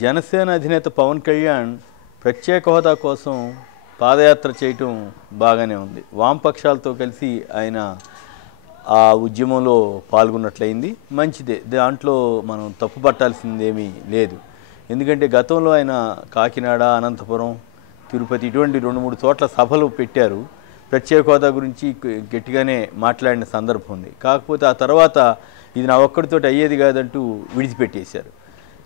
జనసేన అధినేత పవన్ కళ్యాణ్ ప్రత్యేక హోదా కోసం పాదయాత్ర చేయటం బాగానే ఉంది. వామపక్షాలతో కలిసి ఆయన ఆ ఉద్యమంలో పాల్గొన్నట్లయింది. మంచిదే, దాంట్లో మనం తప్పు పట్టాల్సిందేమీ లేదు. ఎందుకంటే గతంలో ఆయన కాకినాడ, అనంతపురం, తిరుపతి ఇటువంటి 2-3 చోట్ల సభలు పెట్టారు. ప్రత్యేక హోదా గురించి గట్టిగానే మాట్లాడిన సందర్భం ఉంది. కాకపోతే ఆ తర్వాత ఇది నా ఒక్కడితోటి అయ్యేది కాదంటూ విడిచిపెట్టేశారు.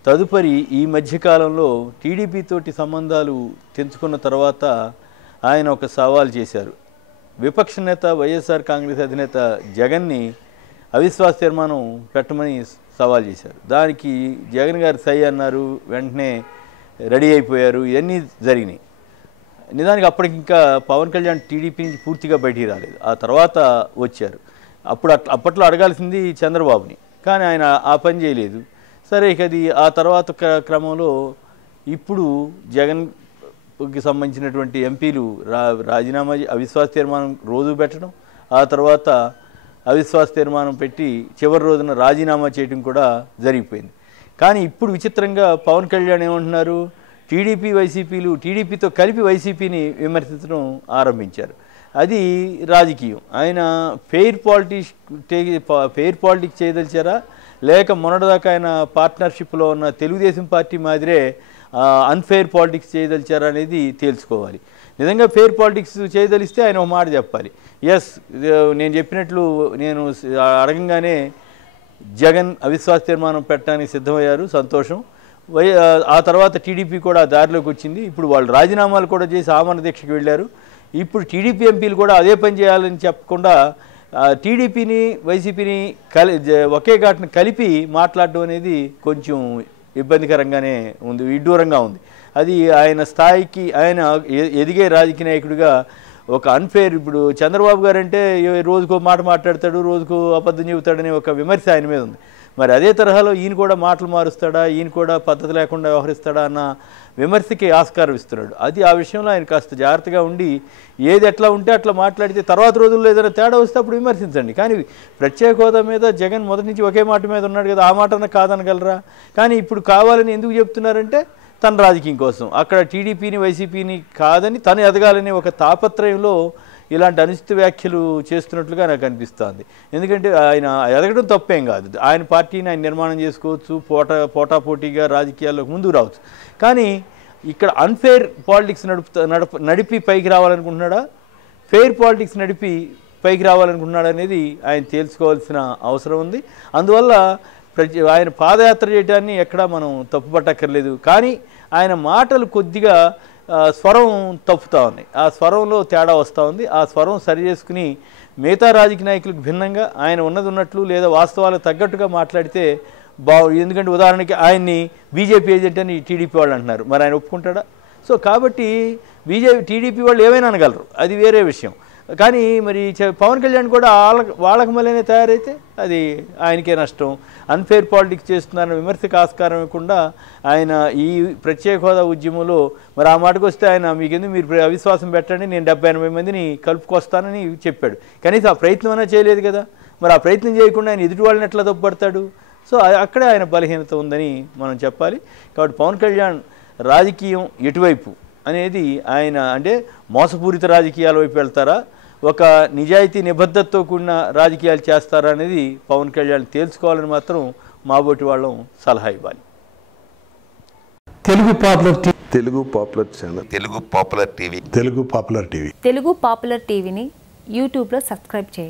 తదుపరి ఈ మధ్యకాలంలో టీడీపీతోటి సంబంధాలు తెంచుకున్న తర్వాత ఆయన ఒక సవాల్ చేశారు. విపక్ష నేత వైఎస్ఆర్ కాంగ్రెస్ అధినేత జగన్ని అవిశ్వాస తీర్మానం పెట్టమని సవాల్ చేశారు. దానికి జగన్ గారు సై అన్నారు, వెంటనే రెడీ అయిపోయారు. ఇవన్నీ జరిగినాయి. నిజానికి అప్పటికి ఇంకా పవన్ కళ్యాణ్ టీడీపీ నుంచి పూర్తిగా బయటికి రాలేదు. ఆ తర్వాత వచ్చారు. అప్పట్లో అడగాల్సింది చంద్రబాబుని, కానీ ఆయన ఆ పని చేయలేదు. సరే, ఇక అది ఆ తర్వాత క్రమంలో ఇప్పుడు జగన్కి సంబంధించినటువంటి ఎంపీలు రాజీనామా అవిశ్వాస తీర్మానం రోజు పెట్టడం, ఆ తర్వాత అవిశ్వాస తీర్మానం పెట్టి చివరి రోజున రాజీనామా చేయడం కూడా జరిగిపోయింది. కానీ ఇప్పుడు విచిత్రంగా పవన్ కళ్యాణ్ ఏమంటున్నారు, వైసీపీలు టీడీపీతో కలిపి వైసీపీని విమర్శించడం ఆరంభించారు. అది రాజకీయం. ఆయన ఫెయిర్ పాలిటిక్స్ చేయదలిచారా, లేక మొన్నటిదాకా ఆయన పార్ట్నర్షిప్లో ఉన్న తెలుగుదేశం పార్టీ మాదిరే అన్ఫెయిర్ పాలిటిక్స్ చేయదలిచారా అనేది తేల్చుకోవాలి. నిజంగా ఫెయిర్ పాలిటిక్స్ చేయదలిస్తే ఆయన ఒక మాట చెప్పాలి. ఎస్, నేను చెప్పినట్లు నేను అడగంగానే జగన్ అవిశ్వాస తీర్మానం పెట్టడానికి సిద్ధమయ్యారు, సంతోషం. ఆ తర్వాత టీడీపీ కూడా దారిలోకి వచ్చింది. ఇప్పుడు వాళ్ళు రాజీనామాలు కూడా చేసి ఆమరణ దీక్షకు వెళ్ళారు. ఇప్పుడు టీడీపీ ఎంపీలు కూడా అదే పని చేయాలని చెప్పకుండా టీడీపీని వైసీపీని ఒకే ఘాటును కలిపి మాట్లాడడం అనేది కొంచెం ఇబ్బందికరంగానే ఉంది, విడ్డూరంగా ఉంది. అది ఆయన స్థాయికి, ఆయన ఎదిగే రాజకీయ నాయకుడిగా ఒక అన్ఫేర్. ఇప్పుడు చంద్రబాబు గారు అంటే రోజుకో మాట మాట్లాడతాడు, రోజుకో అబద్ధం చెబుతాడనే ఒక విమర్శ ఆయన మీద ఉంది. మరి అదే తరహాలో ఈయన కూడా మాటలు మారుస్తాడా, ఈయన కూడా పద్ధతి లేకుండా వ్యవహరిస్తాడా అన్న విమర్శకి ఆస్కారం ఇస్తున్నాడు. అది ఆ విషయంలో ఆయన కాస్త జాగ్రత్తగా ఉండి ఏది ఎట్లా ఉంటే అట్లా మాట్లాడితే తర్వాత రోజుల్లో ఏదైనా తేడా వస్తే అప్పుడు విమర్శించండి. కానీ ప్రత్యేక హోదా మీద జగన్ మొదటి నుంచి ఒకే మాట మీద ఉన్నాడు కదా, ఆ మాటన కాదనగలరా? కానీ ఇప్పుడు కావాలని ఎందుకు చెప్తున్నారంటే తన రాజకీయం కోసం, అక్కడ టీడీపీని వైసీపీని కాదని తను ఎదగాలని ఒక తాపత్రయంలో ఇలాంటి అనుచిత వ్యాఖ్యలు చేస్తున్నట్లుగా నాకు అనిపిస్తుంది. ఎందుకంటే ఆయన ఎదగడం తప్పేం కాదు, ఆయన పార్టీని ఆయన నిర్మాణం చేసుకోవచ్చు, పోటాపోటీగా రాజకీయాల్లోకి ముందుకు రావచ్చు. కానీ ఇక్కడ అన్ఫెయిర్ పాలిటిక్స్ నడిపి పైకి రావాలనుకుంటున్నాడా, ఫెయిర్ పాలిటిక్స్ నడిపి పైకి రావాలనుకుంటున్నాడా అనేది ఆయన తేల్చుకోవాల్సిన అవసరం ఉంది. అందువల్ల ఆయన పాదయాత్ర చేయడాన్ని ఎక్కడా మనం తప్పుపట్టక్కర్లేదు. కానీ ఆయన మాటలు కొద్దిగా స్వరం తప్పుతూ ఉన్నాయి, ఆ స్వరంలో తేడా వస్తూ ఉంది. ఆ స్వరం సరి చేసుకుని మిగతా రాజకీయ నాయకులకు భిన్నంగా ఆయన ఉన్నది ఉన్నట్లు లేదా వాస్తవాలకు తగ్గట్టుగా మాట్లాడితే ఎందుకంటే ఉదాహరణకి ఆయన్ని బీజేపీ ఏజెంట్ అని టీడీపీ వాళ్ళు అంటున్నారు, మరి ఆయన ఒప్పుకుంటాడా? సో కాబట్టి టీడీపీ వాళ్ళు ఏమైనా అనగలరు, అది వేరే విషయం. కానీ మరి పవన్ కళ్యాణ్ కూడా వాళ్ళకి మళ్ళీనే తయారైతే అది ఆయనకే నష్టం. అన్ఫెయిర్ పాలిటిక్స్ చేస్తున్నారన్న విమర్శకు ఆస్కారం ఇవ్వకుండా ఆయన ఈ ప్రత్యేక హోదా ఉద్యమంలో మరి ఆ మాటకు వస్తే ఆయన మీకెందుకు మీరు అవిశ్వాసం పెట్టండి, నేను 70-80 మందిని కలుపుకొస్తానని చెప్పాడు. కనీసం ఆ ప్రయత్నం అయినా చేయలేదు కదా. మరి ఆ ప్రయత్నం చేయకుండా ఆయన ఎదుటి వాళ్ళని ఎట్లా తప్పుపడతాడు? సో అక్కడే ఆయన బలహీనత ఉందని మనం చెప్పాలి. కాబట్టి పవన్ కళ్యాణ్ రాజకీయం ఎటువైపు అనేది ఆయన అంటే మోసపూరిత రాజకీయాల వైపు వెళ్తారా, ఒక నిజాయితీ నిబద్ధతతో కూడిన రాజకీయాలు చేస్తారా అనేది పవన్ కళ్యాణ్ తేల్చుకోవాలని మాత్రం మాబోటి వాళ్ళం సలహా ఇవ్వాలి. తెలుగు పాపులర్ టీవీని యూట్యూబ్లో సబ్స్క్రైబ్ చేయండి.